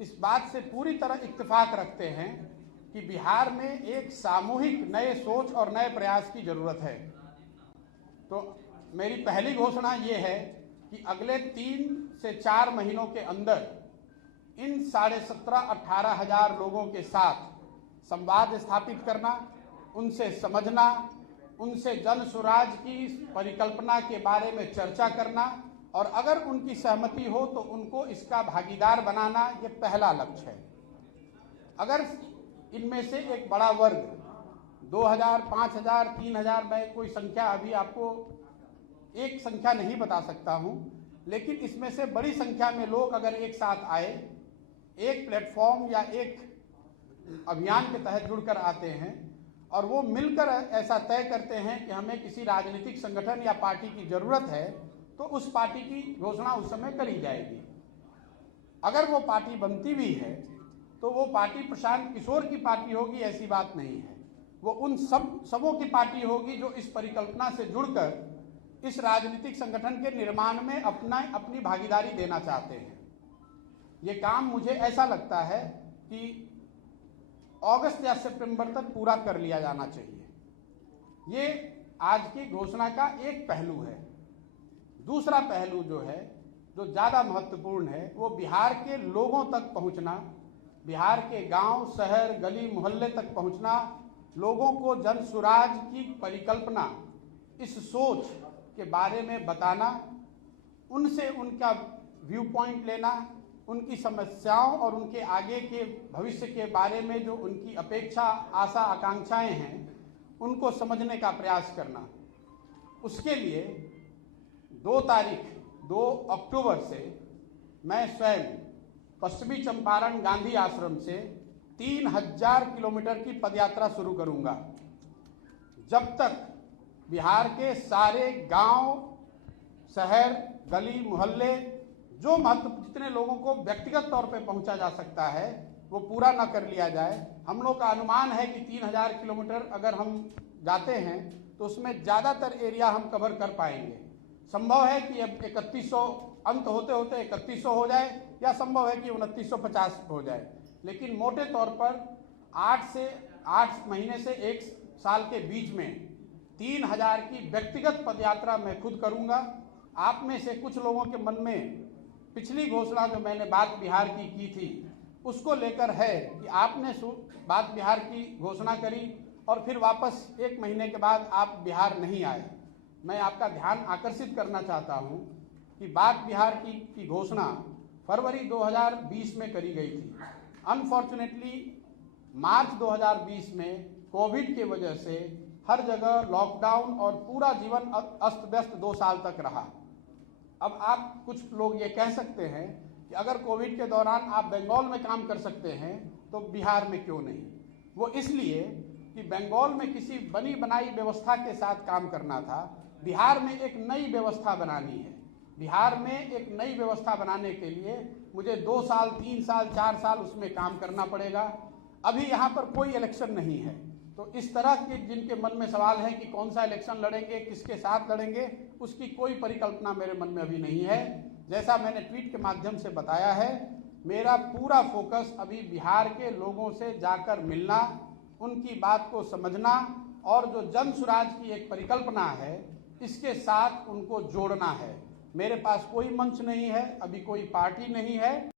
इस बात से पूरी तरह इत्तेफाक रखते हैं कि बिहार में एक सामूहिक नए सोच और नए प्रयास की जरूरत है। तो मेरी पहली घोषणा ये है कि अगले 3 से 4 महीनों के अंदर इन 17,500-18 हजार लोगों के साथ संवाद स्थापित करना, उनसे समझना, उनसे जन स्वराज की परिकल्पना के बारे में चर्चा करना और अगर उनकी सहमति हो तो उनको इसका भागीदार बनाना, ये पहला लक्ष्य है। अगर इनमें से एक बड़ा वर्ग 2,000, 5,000, 3,000, मैं कोई संख्या अभी आपको एक संख्या नहीं बता सकता हूं, लेकिन इसमें से बड़ी संख्या में लोग अगर एक साथ आए, एक प्लेटफॉर्म या एक अभियान के तहत जुड़कर आते हैं और वो मिलकर ऐसा तय करते हैं कि हमें किसी राजनीतिक संगठन या पार्टी की जरूरत है, तो उस पार्टी की घोषणा उस समय करी जाएगी। अगर वो पार्टी बनती भी है तो वो पार्टी प्रशांत किशोर की पार्टी होगी, ऐसी बात नहीं है। वो उन सबों की पार्टी होगी जो इस परिकल्पना से जुड़कर इस राजनीतिक संगठन के निर्माण में अपनी भागीदारी देना चाहते हैं। ये काम मुझे ऐसा लगता है कि अगस्त या सितंबर तक पूरा कर लिया जाना चाहिए। ये आज की घोषणा का एक पहलू है। दूसरा पहलू जो है, जो ज़्यादा महत्वपूर्ण है, वो बिहार के लोगों तक पहुंचना, बिहार के गांव, शहर, गली मोहल्ले तक पहुंचना, लोगों को जन स्वराज की परिकल्पना, इस सोच के बारे में बताना, उनसे उनका व्यू पॉइंट लेना, उनकी समस्याओं और उनके आगे के भविष्य के बारे में जो उनकी अपेक्षा, आशा, आकांक्षाएं हैं, उनको समझने का प्रयास करना। उसके लिए 2 अक्टूबर से मैं स्वयं पश्चिमी चंपारण गांधी आश्रम से 3,000 किलोमीटर की पदयात्रा शुरू करूंगा। जब तक बिहार के सारे गांव, शहर, गली मोहल्ले, जो जितने लोगों को व्यक्तिगत तौर पे पहुंचा जा सकता है, वो पूरा ना कर लिया जाए। हम लोग का अनुमान है कि 3,000 किलोमीटर अगर हम जाते हैं तो उसमें ज़्यादातर एरिया हम कवर कर पाएंगे। संभव है कि अब 3100 अंत होते होते 3100 हो जाए, या संभव है कि 2950 हो जाए, लेकिन मोटे तौर पर 8 महीने से 1 साल के बीच में 3,000 की व्यक्तिगत पदयात्रा मैं खुद करूंगा। आप में से कुछ लोगों के मन में पिछली घोषणा जो मैंने बात बिहार की थी, उसको लेकर है कि आपने बात बिहार की घोषणा करी और फिर वापस 1 महीने के बाद आप बिहार नहीं आए। मैं आपका ध्यान आकर्षित करना चाहता हूं कि बात बिहार की घोषणा फरवरी 2020 में करी गई थी। अनफॉर्चुनेटली मार्च 2020 में कोविड के वजह से हर जगह लॉकडाउन और पूरा जीवन अस्त व्यस्त 2 साल तक रहा। अब आप कुछ लोग ये कह सकते हैं कि अगर कोविड के दौरान आप बंगाल में काम कर सकते हैं तो बिहार में क्यों नहीं। वो इसलिए कि बंगाल में किसी बनी बनाई व्यवस्था के साथ काम करना था, बिहार में एक नई व्यवस्था बनानी है। बिहार में एक नई व्यवस्था बनाने के लिए मुझे 2 साल, 3 साल, 4 साल उसमें काम करना पड़ेगा। अभी यहाँ पर कोई इलेक्शन नहीं है, तो इस तरह के जिनके मन में सवाल है कि कौन सा इलेक्शन लड़ेंगे, किसके साथ लड़ेंगे, उसकी कोई परिकल्पना मेरे मन में अभी नहीं है। जैसा मैंने ट्वीट के माध्यम से बताया है, मेरा पूरा फोकस अभी बिहार के लोगों से जाकर मिलना, उनकी बात को समझना और जो जन स्वराज की एक परिकल्पना है, इसके साथ उनको जोड़ना है। मेरे पास कोई मंच नहीं है, अभी कोई पार्टी नहीं है।